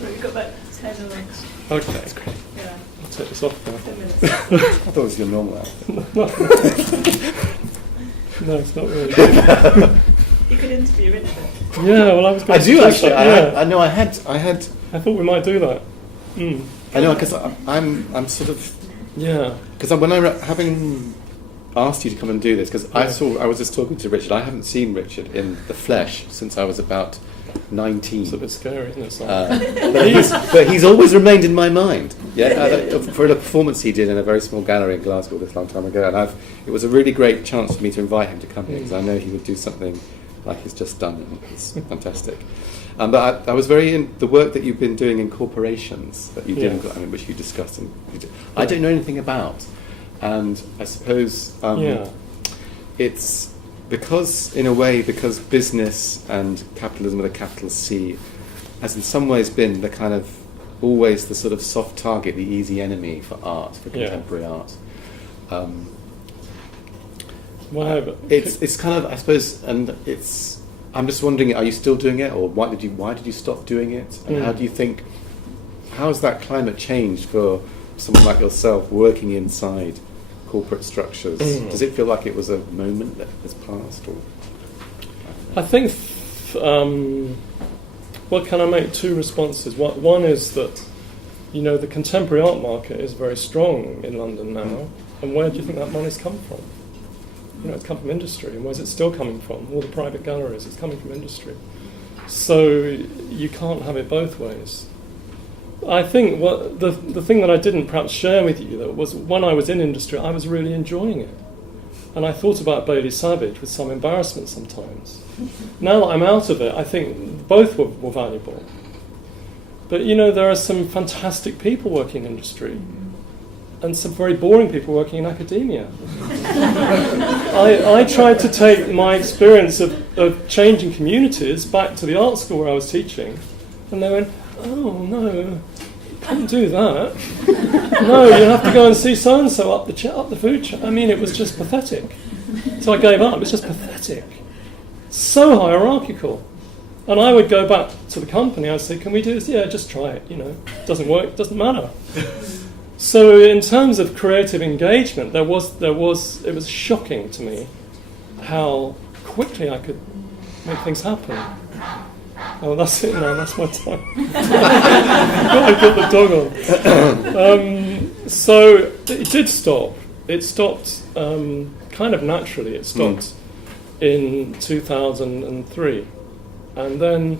We've got about 10 or next. Okay, that's great. Yeah. I'll take this off now. 10 minutes. I thought it was your normal outfit. No, it's not really. You could interview Richard. Yeah, well, I was I going to do suggest actually. that, yeah. I know. I had. I thought we might do that. I know because I'm sort of. Yeah. Because when having asked you to come and do this, because I was just talking to Richard. I haven't seen Richard in the flesh since I was about 19. It's a bit scary, isn't it? But he's always remained in my mind. Yeah, for a performance he did in a very small gallery in Glasgow this long time ago, and it was a really great chance for me to invite him to come here because I know he would do something like he's just done. And it's fantastic. But I was very in the work that you've been doing in corporations that you did, which you discussed. I don't know anything about, and I suppose it's because business and capitalism with a capital C has in some ways been the kind of always the sort of soft target, the easy enemy for art, for contemporary art. It's kind of, I suppose, and it's. I'm just wondering, are you still doing it, or why did you stop doing it, and how do you think, how has that climate changed for someone like yourself working inside corporate structures? Does it feel like it was a moment that has passed, or? I think. Well, can I make two responses? One is that, the contemporary art market is very strong in London now, and where do you think that money's come from? It's come from industry, and where's it still coming from? All the private galleries, it's coming from industry. So you can't have it both ways. I think the thing that I didn't perhaps share with you, though, was when I was in industry, I was really enjoying it. And I thought about Bailey Savage with some embarrassment sometimes. Now that I'm out of it, I think both were valuable. But, there are some fantastic people working in industry, and some very boring people working in academia. I tried to take my experience of changing communities back to the art school where I was teaching, and they went, "Oh no, you can't do that. No, you have to go and see so-and-so up the food chain." I mean, it was just pathetic. So I gave up. It was just pathetic. So hierarchical. And I would go back to the company, I'd say, "Can we do this?" "Yeah, just try it, Doesn't work, doesn't matter." So in terms of creative engagement, it was shocking to me how quickly I could make things happen. Oh, that's it now, that's my time. I got the dog on. So it did stop. It stopped kind of naturally. It stopped in 2003. And then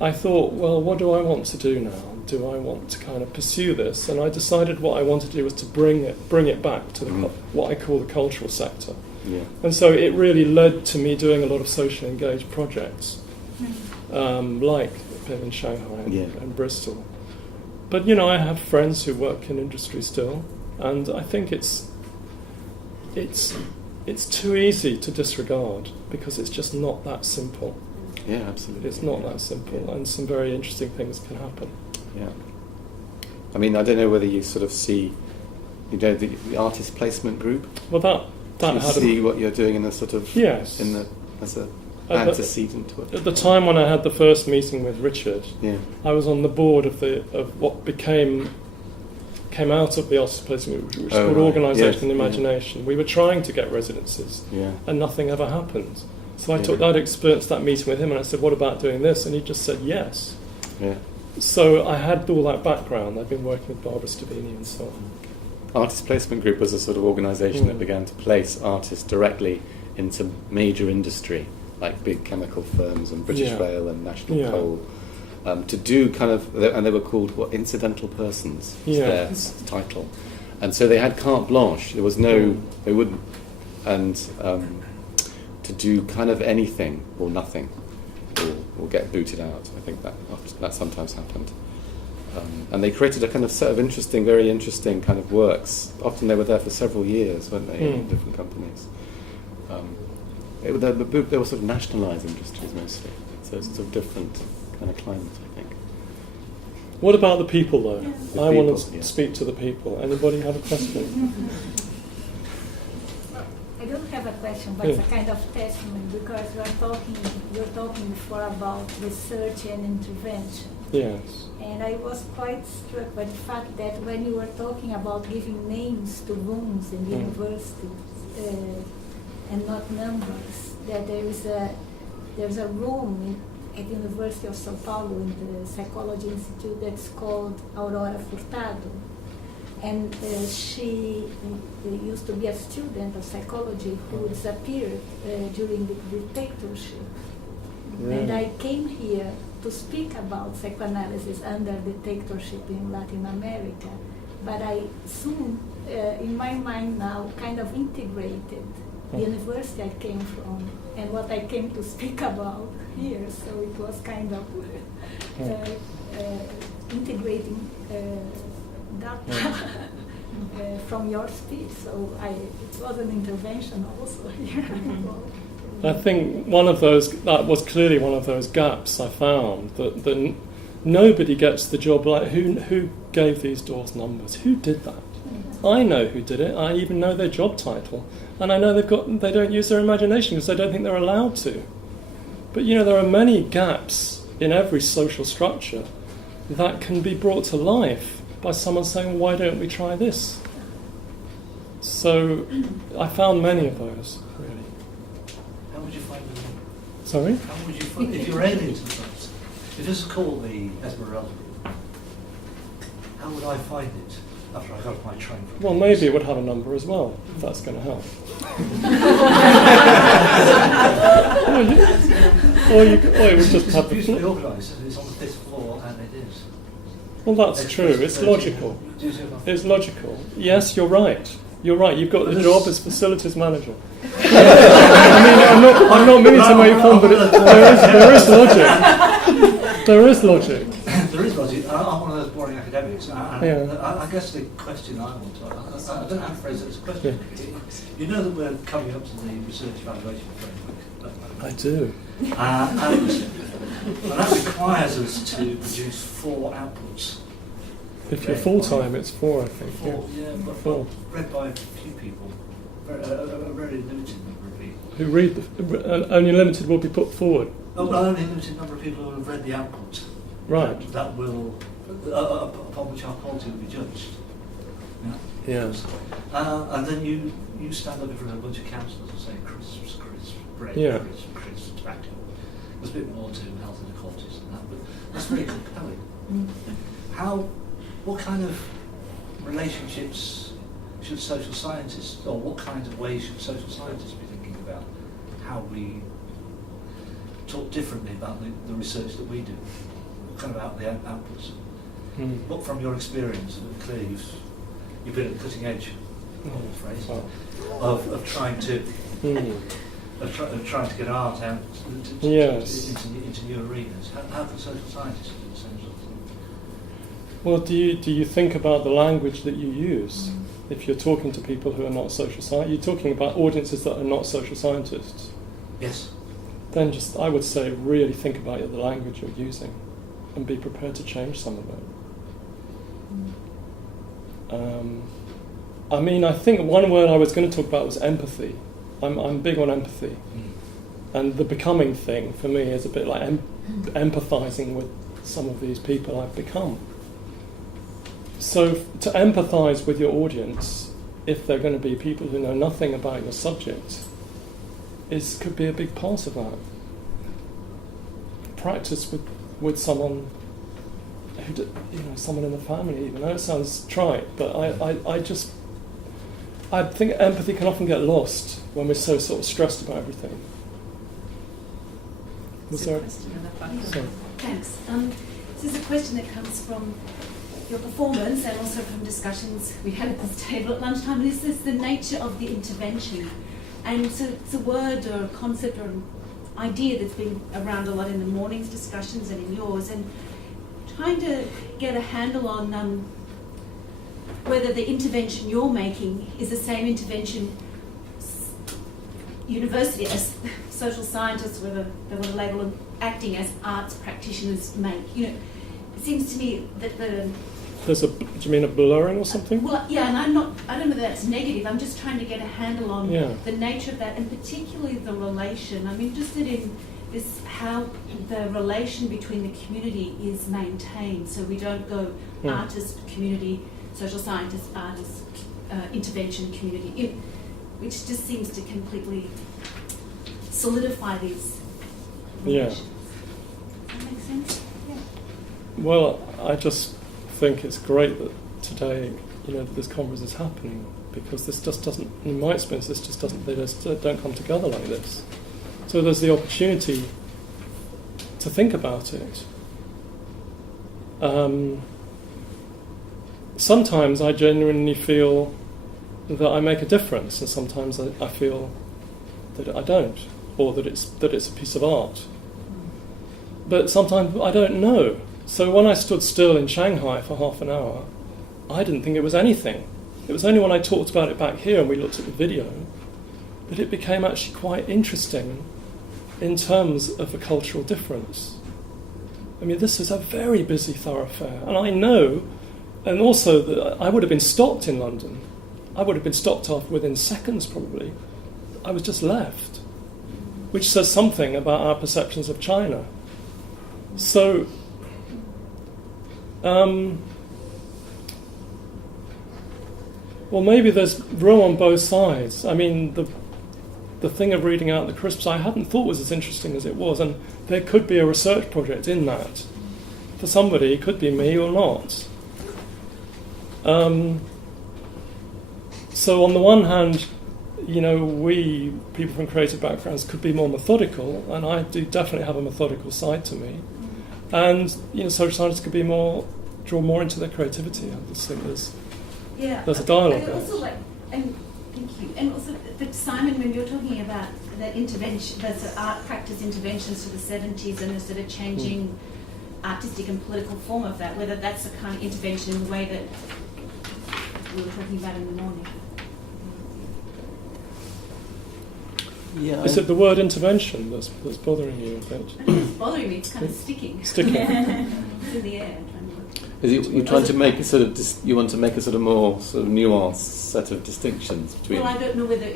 I thought, well, what do I want to do now? Do I want to kind of pursue this? And I decided what I wanted to do was to bring it back to what I call the cultural sector. Yeah. And so it really led to me doing a lot of socially engaged projects, like in Shanghai and Bristol. But I have friends who work in industry still, and I think it's too easy to disregard because it's just not that simple. Yeah, absolutely. It's not that simple, and some very interesting things can happen. Yeah. I mean, I don't know whether you sort of see, the artist placement group. Well, that do you see what you're doing in the sort of as a antecedent to it. At the time when I had the first meeting with Richard, I was on the board of what came out of the artist placement group, which is called Organisation and Imagination. We were trying to get residencies, and nothing ever happened. So I took that experience, that meeting with him, and I said, "What about doing this?" And he just said yes. Yeah. So I had all that background. I'd been working with Barbara Stavini and so on. Artist Placement Group was a sort of organisation that began to place artists directly into major industry, like big chemical firms and British Rail and National Coal, to do kind of, and they were called incidental persons, was their title. And so they had carte blanche. There was no, they wouldn't, and to do kind of anything or nothing, or get booted out. I think that sometimes happened. And they created a kind of set of very interesting kind of works. Often they were there for several years, weren't they, in different companies. They were sort of nationalised industries mostly. So it's a sort of different kind of climate, I think. What about the people, though? I want to speak to the people. Anybody have a question? I don't have a question, but it's a kind of testimony, because you're talking before about research and intervention. Yes. And I was quite struck by the fact that when you were talking about giving names to rooms in the university and not numbers, that there's a room at the University of São Paulo in the Psychology Institute that's called Aurora Furtado. And she used to be a student of psychology who disappeared during the dictatorship. Really? And I came here to speak about psychoanalysis under dictatorship in Latin America. But I soon, in my mind now, kind of integrated the university I came from and what I came to speak about here. So it was kind of integrating data from your speech. So it was an intervention also here. I think that was clearly one of those gaps I found, that nobody gets the job. Like who gave these doors numbers? Who did that? I know who did it. I even know their job title, and I know they don't use their imagination because they don't think they're allowed to. But there are many gaps in every social structure that can be brought to life by someone saying, "Why don't we try this?" So I found many of those, really. How would you find them? Sorry? How would you find, if you're alien to the place, if this is called the Esmeralda Room, how would I find it after I got off my train? Well, maybe it would have a number as well, if that's going to help. or it would just have the It's beautifully floor. organised, it's on the 5th floor, and it is. Well, that's true. It's logical. It's logical. Yes, you're right. You're right. You've got the job as facilities manager. I'm not meaning to make fun, but there is logic. There is logic. There is logic. I'm one of those boring academics. I guess the question I want to I don't know how to phrase it as a question. You know that we're coming up to the research evaluation framework. I do. And that requires us to produce 4 outputs. If you're full-time, it's 4, I think. 4, but 4. Read by a few people, a very limited number of people. Who read only limited will be put forward. Oh, well, only a limited number of people who have read the output. Right. That will, upon which our quality will be judged. Yes. And then you stand up in front of a bunch of councillors and say, crisps, bread, crisps, tobacco. There's a bit more to health inequalities than that, but that's very compelling. What kind of relationships should social scientists, or what kinds of ways should social scientists be thinking about how we talk differently about the research that we do, kind of out the outputs? What from your experience, clearly you've been at the cutting edge of trying to trying to get art out into new arenas. How can social scientists do the same sort of thing? Well, do you think about the language that you use? If you're talking to people who are not social scientists, you're talking about audiences that are not social scientists. Yes. Then I would say, really think about the language you're using, and be prepared to change some of it. I think one word I was going to talk about was empathy. I'm big on empathy, and the becoming thing for me is a bit like empathizing with some of these people I've become. So to empathise with your audience, if they're going to be people who know nothing about your subject, could be a big part of that. Practice with someone who, someone in the family. Even though it sounds trite, but I think empathy can often get lost when we're so sort of stressed about everything. Thanks. This is a question that comes from your performance and also from discussions we had at this table at lunchtime. This is the nature of the intervention. And so it's a word or a concept or an idea that's been around a lot in the morning's discussions and in yours, and trying to get a handle on whether the intervention you're making is the same intervention university as social scientists, whether they want to label them acting as arts practitioners, make. It seems to me that the do you mean a blurring or something? Well, yeah, and I don't know whether that's negative. I'm just trying to get a handle on the nature of that, and particularly the relation. I'm interested in this, how the relation between the community is maintained, so we don't go artist, community, social scientist, artist, intervention, community, which just seems to completely solidify these relations. Does that make sense? Yeah. Well, I just think it's great that today, this conference is happening, because this just doesn't, in my experience, they just don't come together like this. So there's the opportunity to think about it. Sometimes I genuinely feel that I make a difference, and sometimes I feel that I don't, or that it's a piece of art. But sometimes I don't know. So when I stood still in Shanghai for half an hour, I didn't think it was anything. It was only when I talked about it back here and we looked at the video that it became actually quite interesting in terms of a cultural difference. I mean, this is a very busy thoroughfare, and I know, and also that I would have been stopped in London. I would have been stopped off within seconds, probably. I was just left, which says something about our perceptions of China. So, well, maybe there's room on both sides. I mean, the thing of reading out the crisps I hadn't thought was as interesting as it was, and there could be a research project in that. For somebody, it could be me or not. So on the one hand, we, people from creative backgrounds, could be more methodical, and I do definitely have a methodical side to me. And, social scientists could be draw more into their creativity. I just think there's a dialogue there. Also, thank you. And also, but Simon, when you're talking about the intervention, the art practice interventions to the 70s and the sort of changing artistic and political form of that, whether that's a kind of intervention in the way that we were talking about in the morning. Yeah. Is it the word intervention that's bothering you a bit? I don't think it's bothering me, it's kind of sticking. Sticking. It's in the air. You're trying to make a sort of you want to make a sort of more sort of nuanced set of distinctions between. Well, I don't know whether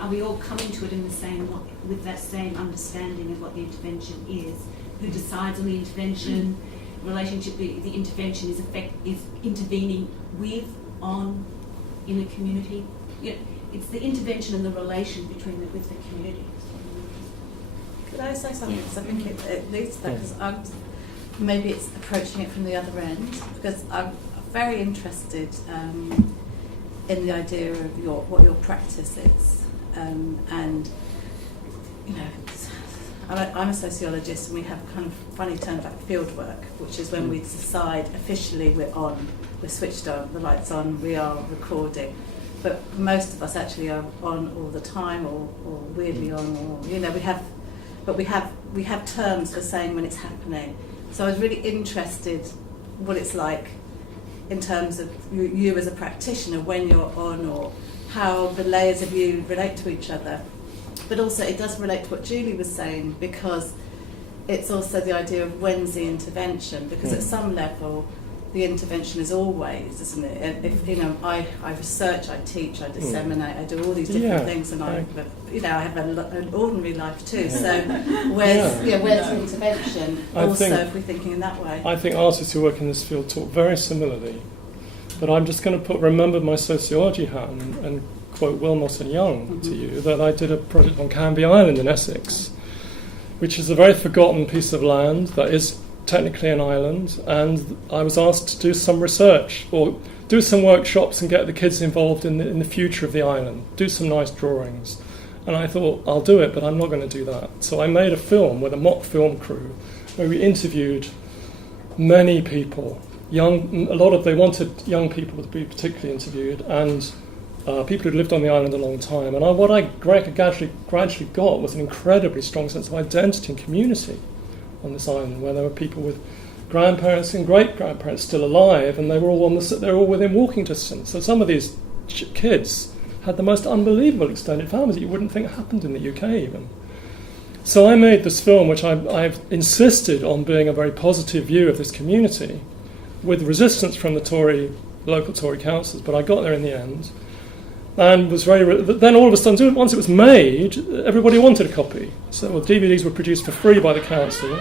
are we all coming to it in the same with that same understanding of what the intervention is? Who decides on the intervention? Relationship. The intervention is intervening with, on, in a community. It's the intervention and the relation with the community. Could I say something? Because I think it leads to that, because maybe it's approaching it from the other end, because I'm very interested in the idea of what your practice is. And, I'm a sociologist, and we have kind of funny terms like field work, which is when we decide officially we're switched on, the light's on, we are recording. But most of us actually are on all the time, or weirdly on, or we have terms for saying when it's happening. So I was really interested what it's like in terms of you as a practitioner when you're on, or how the layers of you relate to each other. But also it does relate to what Julie was saying, because it's also the idea of when's the intervention, because at some level the intervention is always, isn't it? And if I research, I teach, I disseminate, I do all these different things, and I have an ordinary life too. So where's the intervention? Also, if we're thinking in that way, I think artists who work in this field talk very similarly. But I'm just going to remember my sociology hat and quote Wilmot and Young to you, that I did a project on Canby Island in Essex, which is a very forgotten piece of land that is technically an island, and I was asked to do some research or do some workshops and get the kids involved in the future of the island, do some nice drawings. And I thought, I'll do it, but I'm not going to do that. So I made a film with a mock film crew where we interviewed many people, they wanted young people to be particularly interviewed, and people who'd lived on the island a long time. And what I gradually got was an incredibly strong sense of identity and community on this island, where there were people with grandparents and great-grandparents still alive, and they were all within walking distance. So some of these kids had the most unbelievable extended families that you wouldn't think happened in the UK even. So I made this film, which I've insisted on being a very positive view of this community, with resistance from the local Tory councillors, but I got there in the end. And was then all of a sudden, once it was made, everybody wanted a copy. So DVDs were produced for free by the council.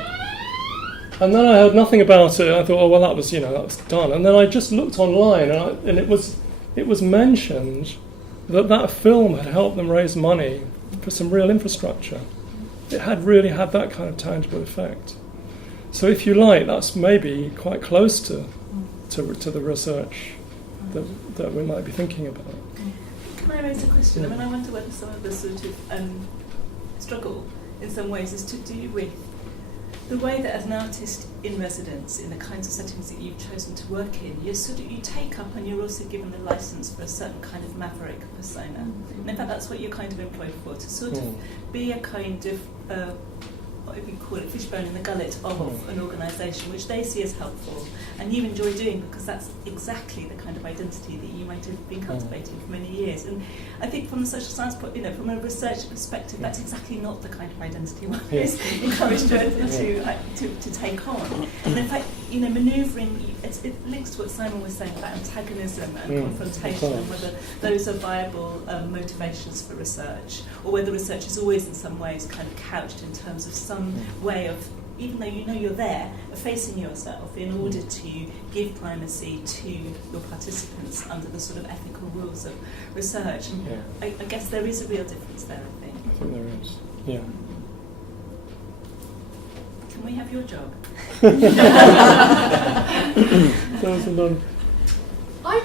And then I heard nothing about it. I thought, oh well, that was done. And then I just looked online, and it was mentioned that film had helped them raise money for some real infrastructure. It had really had that kind of tangible effect. So if you like, that's maybe quite close to the research that we might be thinking about. Can I raise a question? I mean, I wonder whether some of the sort of struggle in some ways is to do with the way that as an artist in residence, in the kinds of settings that you've chosen to work in, you take up and you're also given the license for a certain kind of Maverick persona. And in fact, that's what you're kind of employed for, to sort of be a kind of, what we call it, fishbone in the gullet of an organisation, which they see as helpful, and you enjoy doing because that's exactly the kind of identity that you might have been cultivating for many years. And I think from the social science point, from a research perspective, that's exactly not the kind of identity one is encouraged to take on. And in fact, manoeuvring, it links to what Simon was saying about antagonism and confrontation, and whether those are viable motivations for research, or whether research is always in some ways kind of couched in terms of some way of, even though you know you're there, effacing yourself in order to give primacy to your participants under the sort of ethical rules of research. And I guess there is a real difference there, I think. I think there is, yeah. Can we have your job? I'm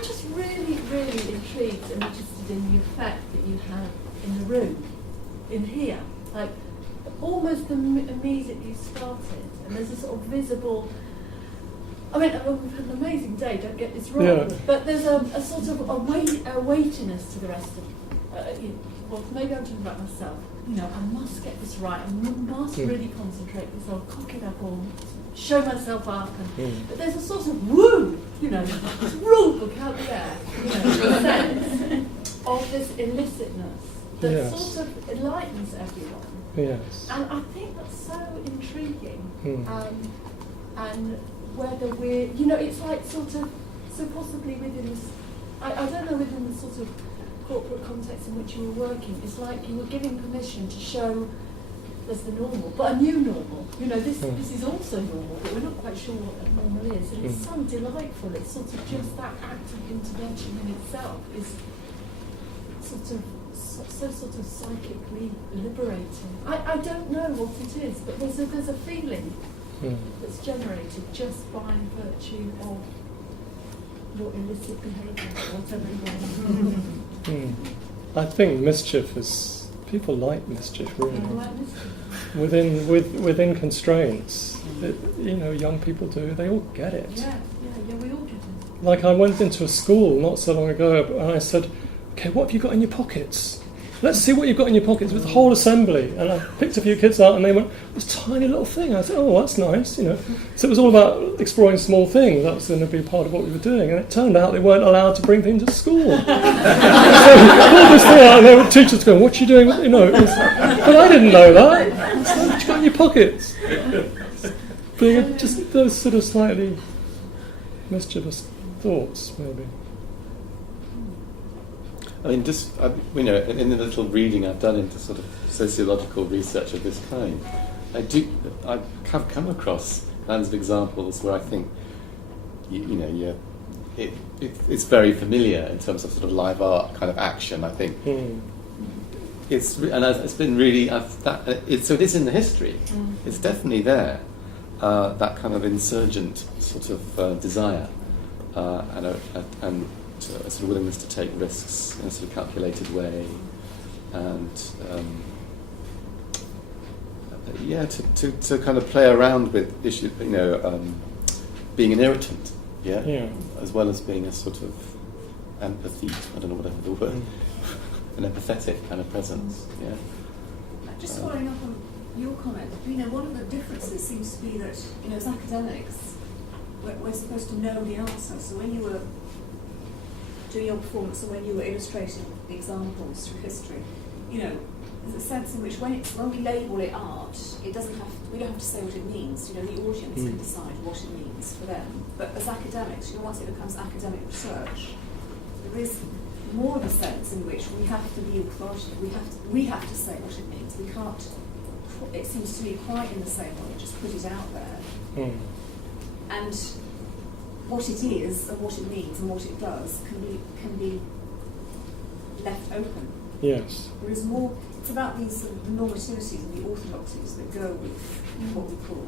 just really, really intrigued and interested in the effect that you have in the room, in here. Like, almost immediately started, and there's a sort of visible. I mean, we've had an amazing day. Don't get this wrong, but there's a sort of a weightiness to the rest of. Well, maybe I'm talking about myself. I must get this right. I must really concentrate because I'll cock it up or show myself up. But there's a sort of woo, this rule book out there, sense of this illicitness that sort of enlightens everyone. Yes. And I think that's so intriguing. And whether we're, it's like sort of, so possibly within this, I don't know, within the sort of corporate context in which you were working, it's like you were giving permission to show there's the normal, but a new normal. This is also normal, but we're not quite sure what that normal is. And it's so delightful. It's sort of just that act of intervention in itself is sort of so sort of psychically liberating. I don't know what it is, but there's a feeling that's generated just by virtue of your illicit behaviour, whatever you want. I think mischief is, people like mischief, really. People like mischief. Within constraints, young people do. They all get it. Yeah, we all get it. Like, I went into a school not so long ago, and I said, "Okay, what have you got in your pockets? Let's see what you've got in your pockets." With the whole assembly, and I picked a few kids out, and they went, "This tiny little thing." I said, "Oh, that's nice," So it was all about exploring small things. That was going to be part of what we were doing, and it turned out they weren't allowed to bring things to school. So all this thing, and there were teachers going, "What are you doing?" But I didn't know that. So what you got in your pockets? But just those sort of slightly mischievous thoughts, maybe. I mean, in the little reading I've done into sort of sociological research of this kind, I have come across kinds of examples where I think, it's very familiar in terms of sort of live art kind of action. I think it's been really so it is in the history. It's definitely there. That kind of insurgent sort of desire and a sort of willingness to take risks in a sort of calculated way, and to kind of play around with issues, being an irritant, as well as being a sort of empathy. I don't know whatever the word, an empathetic kind of presence. Just following up on your comment, one of the differences seems to be that as academics, we're supposed to know the answer. So when you were doing your performance and when you were illustrating the examples through history, there's a sense in which when we label it art, we don't have to say what it means. You know, the audience can decide what it means for them. But as academics, you know, once it becomes academic research, there is more of a sense in which we have to be authoritative. We have to say what it means. We can't. It seems to me quite in the same way. Just put it out there, and what it is and what it means and what it does can be left open. Yes. There is more. It's about these sort of normativities and the orthodoxies that go with what we call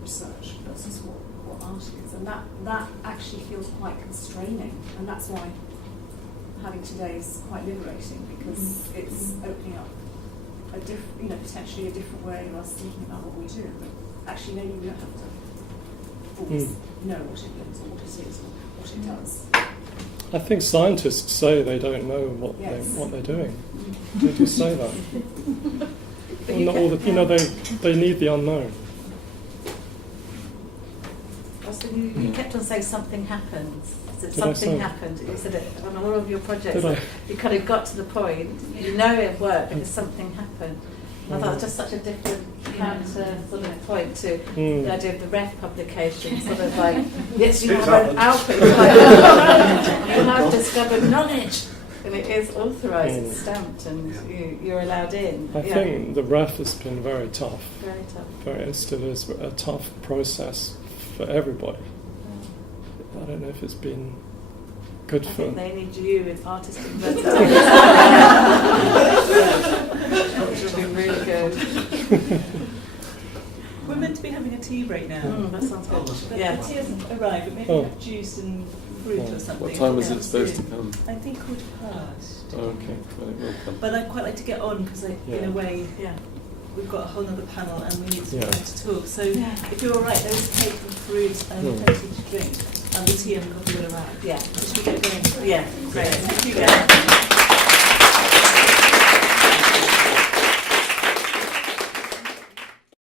research versus what art is, and that actually feels quite constraining, and that's why having today is quite liberating, because it's opening up potentially a different way of us thinking about what we do. But actually, maybe we don't have to always know what it means or what it is or what it does. I think scientists say they don't know what they're doing. They do say that. Well, not all they need the unknown. You kept on saying something happens. Something happened. You said it on all of your projects. You kind of got to the point. You know it worked because something happened. And I thought it was just such a different counter sort of point to the idea of the ref publication. Sort of like, yes, you have an output. You have discovered knowledge, and it is authorised, it's stamped, and you're allowed in. I think the ref has been very tough. Very tough. It still is a tough process for everybody. I don't know if it's been good I for... think they need you with artistic residence. Which will be really good. We're meant to be having a tea break now. That sounds good. But Yeah. the tea hasn't arrived, but maybe have juice and fruit or something. What time is it Comes supposed to in. come? I think 1:15. Oh, okay, well, it will come. But I'd quite like to get on because, in a way, Yeah. we've got a whole other panel and we need some Yeah. time to talk. So if you're all right, there is cake and fruit and plenty to drink, and the tea and coffee will arrive. Yeah. Should we get going? Yeah. Great. Thank you, guys.